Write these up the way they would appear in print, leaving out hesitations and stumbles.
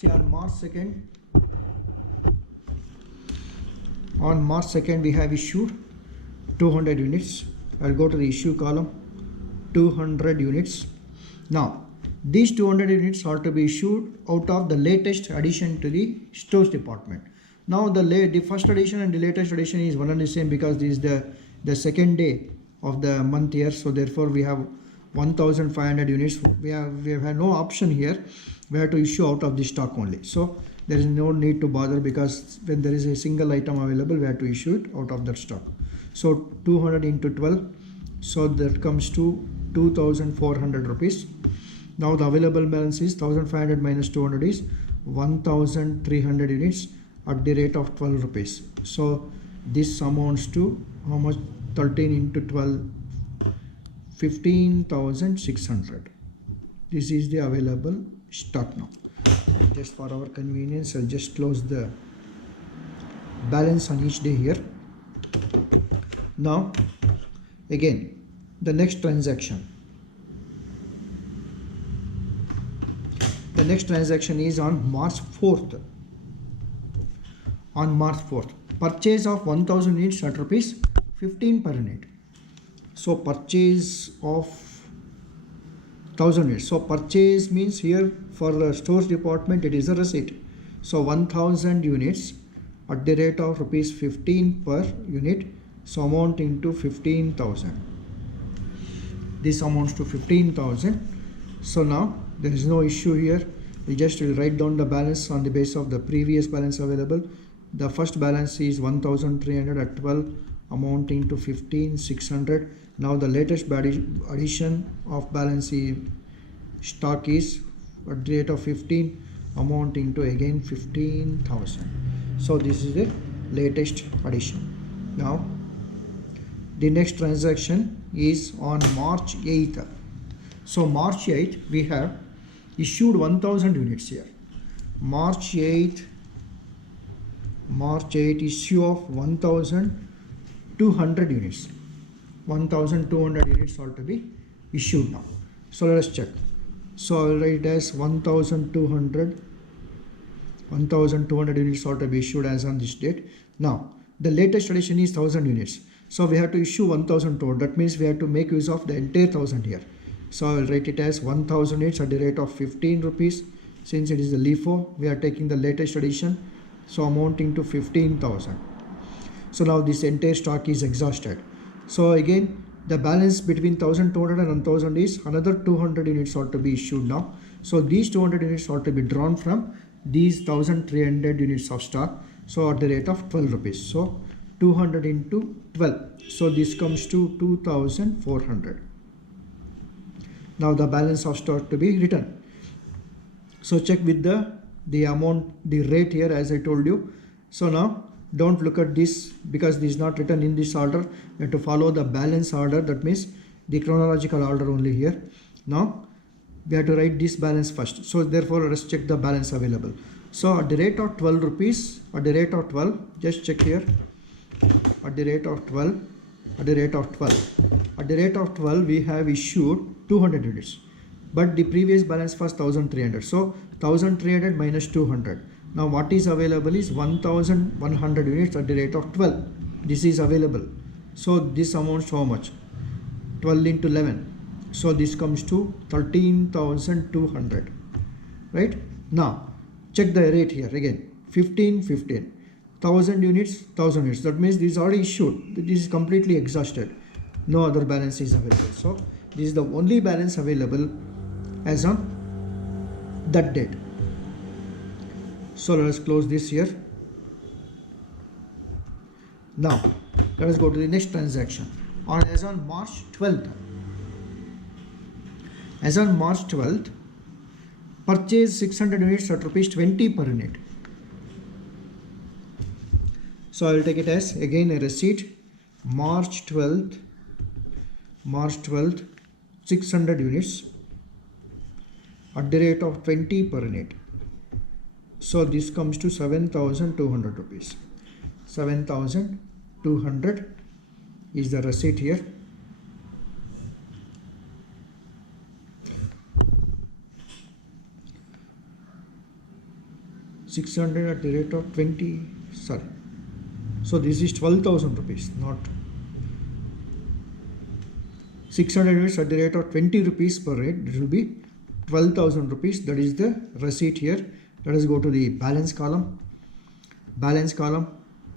See, on March 2nd we have issued 200 units. I'll go to the issue column, 200 units. Now these 200 units are to be issued out of the latest addition to the stores department. Now the first edition and the latest edition is one and the same, because this is the second day of the month here. So therefore we have 1500 units. We have had no option here. We have to issue out of the stock only. So there is no need to bother, because when there is a single item available, we have to issue it out of that stock. So 200 into 12, so that comes to 2400 rupees. Now the available balance is 1500 minus 200 is 1300 units at the rate of 12 rupees. So this amounts to how much? 13 into 12, 15,600. This is the available stock now. Just for our convenience, I'll just close the balance on each day here. Now again, the next transaction. The next transaction is on March 4th. On March 4th, purchase of 1000 units at rupees 15 per unit. So purchase of 1000 units. So purchase means here for the stores department it is a receipt. So 1000 units at the rate of rupees 15 per unit. So amounting to 15,000. This amounts to 15,000. So now there is no issue here. We just will write down the balance on the basis of the previous balance available. The first balance is 1300 at 12, amounting to 15,600. Now the latest addition of balance stock is at the rate of 15, amounting to again 15,000. So this is the latest addition. Now the next transaction is on March 8th. So March 8th we have issued 1000 units here. March 8th issue of 1200 units. 1200 units are to be issued now. So let us check. So I'll write as 1200 units are to be issued as on this date. Now the latest addition is 1000 units. So we have to issue 1200. That means we have to make use of the entire 1000 here. So I will write it as 1000 units at the rate of 15 rupees. Since it is the LIFO, we are taking the latest edition, so amounting to 15,000. So now this entire stock is exhausted. So again, the balance between 1200 and 1000 is another 200 units are to be issued now. So these 200 units are to be drawn from these 1300 units of stock. So at the rate of 12 rupees. So 200 into 12. So this comes to 2400. Now the balance of stock to be written. So check with the amount, the rate here as I told you. So now don't look at this, because this is not written in this order. You have to follow the balance order, that means the chronological order only here. Now we have to write this balance first. So therefore let us check the balance available. So at the rate of 12 rupees, at the rate of 12, just check here. At the rate of 12, at the rate of 12 we have issued 200 units, but the previous balance was 1300. So 1300 minus 200. Now what is available is 1100 units at the rate of 12. This is available. So this amounts to how much? 12 into 11. So this comes to 13,200. Right? Now check the rate here again. 15, 15. 1000 units, 1000 units. That means this is already issued. This is completely exhausted. No other balance is available. So this is the only balance available as on that date. So let us close this here. Now let us go to the next transaction. As on March 12th. As on March 12th, purchase 600 units at rupees 20 per unit. So I will take it as again a receipt. March 12th, 600 units at the rate of 20 per unit. So this comes to 7,200 rupees. 7,200 is the receipt here. 600 at the rate of 20, sorry. So this is 12,000 rupees, not 600 units at the rate of 20 rupees per rate. It will be 12,000 rupees. That is the receipt here. Let us go to the balance column. Balance column.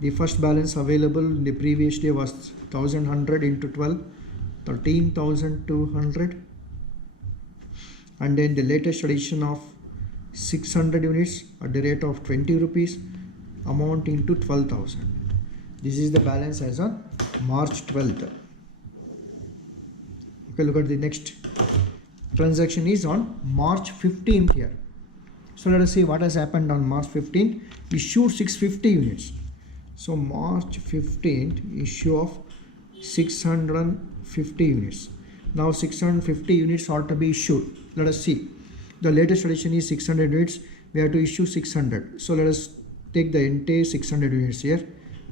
The first balance available in the previous day was 1100 into 12, 13,200. And then the latest addition of 600 units at the rate of 20 rupees, amounting to 12,000. This is the balance as on March 12th. Okay, look at the next transaction is on March 15th here. So let us see what has happened on March 15th. Issued 650 units. So March 15th, issue of 650 units. Now 650 units are to be issued. Let us see. The latest edition is 600 units. We have to issue 600. So let us take the entire 600 units here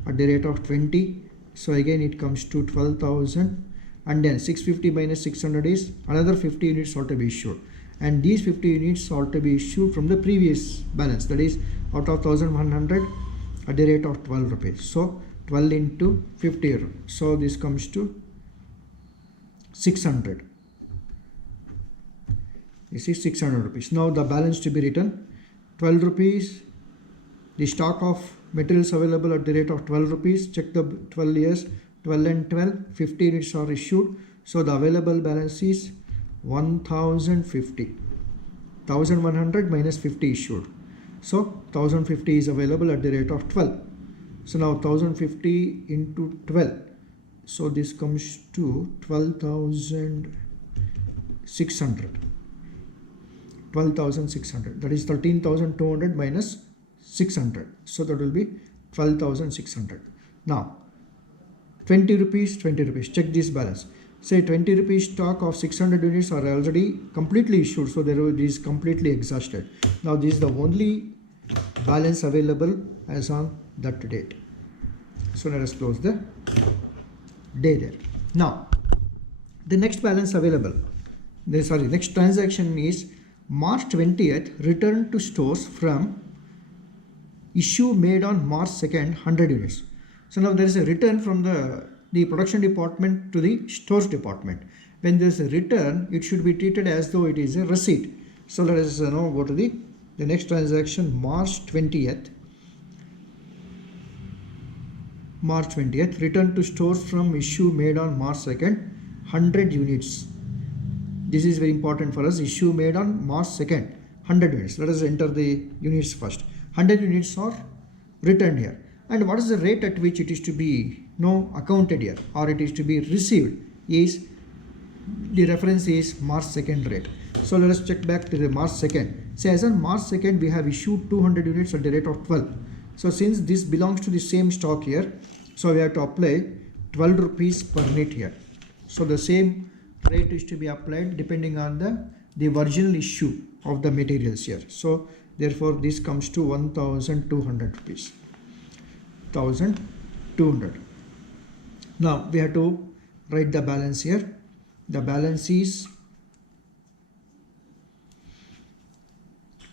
at the rate of 20. So again it comes to 12,000. And then 650 minus 600 is another 50 units are to be issued. And these 50 units are to be issued from the previous balance. That is out of 1,100 at the rate of 12 rupees. So 12 into 50. So this comes to 600. This is 600 rupees. Now the balance to be written 12 rupees. The stock of materials available at the rate of 12 rupees. Check the 12 years. 12 and 12. 50 units are issued. So the available balance is 1050. 1100 minus 50 issued. So 1050 is available at the rate of 12. So now 1050 into 12. So this comes to 12,600. 12,600. That is 13,200 minus 600. So that will be 12,600. Now 20 rupees, 20 rupees. Check this balance. Say 20 rupees stock of 600 units are already completely issued. So there is completely exhausted. Now this is the only balance available as on that date. So let us close the day there. Now the next balance available. Next transaction is March 20th. Return to stores from issue made on March 2nd, 100 units. So now there is a return from the production department to the stores department. When there is a return, it should be treated as though it is a receipt. So let us now go to the next transaction, March 20th. March 20th, return to stores from issue made on March 2nd, 100 units. This is very important for us. Issue made on March 2nd, 100 units. Let us enter the units first. 100 units are returned here. And what is the rate at which it is to be accounted here, or it is to be received? Is the reference is March 2nd rate. So let us check back to the March 2nd. Say as on March 2nd we have issued 200 units at the rate of 12. So since this belongs to the same stock here, so we have to apply 12 rupees per unit here. So the same rate is to be applied depending on the original issue of the materials here. So therefore this comes to 1,200 rupees. 1,200. Now we have to write the balance here. The balance is,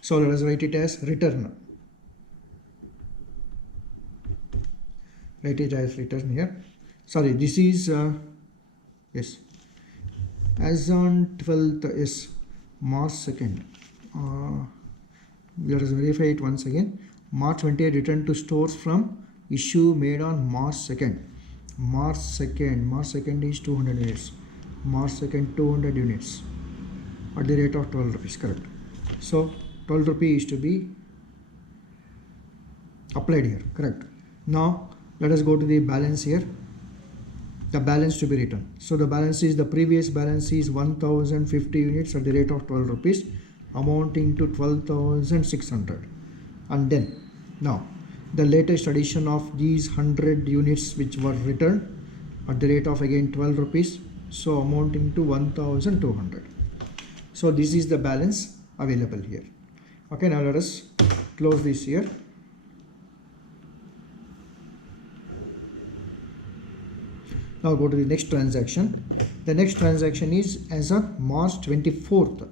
so let us write it as return. Write it as return here. Sorry, this is yes, as on 12th is March 2nd. Let us verify it once again. March 20th return to stores from issue made on March 2nd. March 2nd is 200 units. March 2nd 200 units at the rate of 12 rupees, correct. So 12 rupees is to be applied here, correct. Now let us go to the balance here. The balance to be written. So the balance is, the previous balance is 1050 units at the rate of 12 rupees, amounting to 12,600. And then now the latest addition of these 100 units which were returned at the rate of again 12 rupees, so amounting to 1,200. So this is the balance available here. Okay, now let us close this here. Now go to the next transaction. The next transaction is as on March 24th.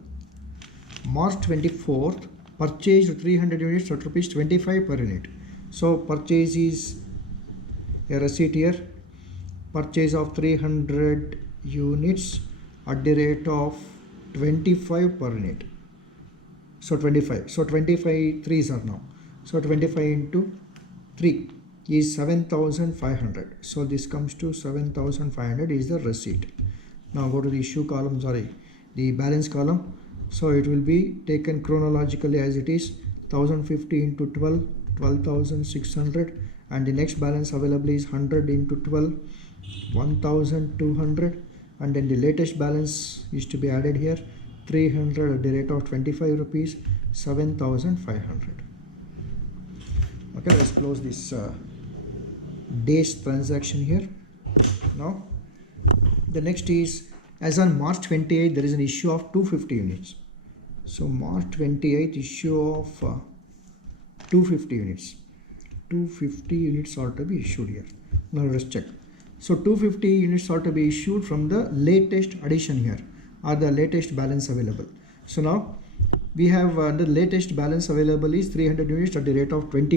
March 24th, purchased 300 units at rupees 25 per unit. So purchase is a receipt here. Purchase of 300 units at the rate of 25 per unit. So 25. So 25 threes are now. So 25 into 3 is 7,500. So this comes to 7,500 is the receipt. Now go to the issue column, the balance column. So it will be taken chronologically as it is 1050 into 12, 12,600, and the next balance available is 100 into 12, 1,200, and then the latest balance is to be added here 300 at the rate of 25 rupees, 7,500. Okay, let's close this day's transaction here. Now the next is, as on March 28 there is an issue of 250 units. So March 28th issue of 250 units. 250 units are to be issued here. Now let's check. So 250 units are to be issued from the latest addition here, or the latest balance available. So now we have the latest balance available is 300 units at the rate of 20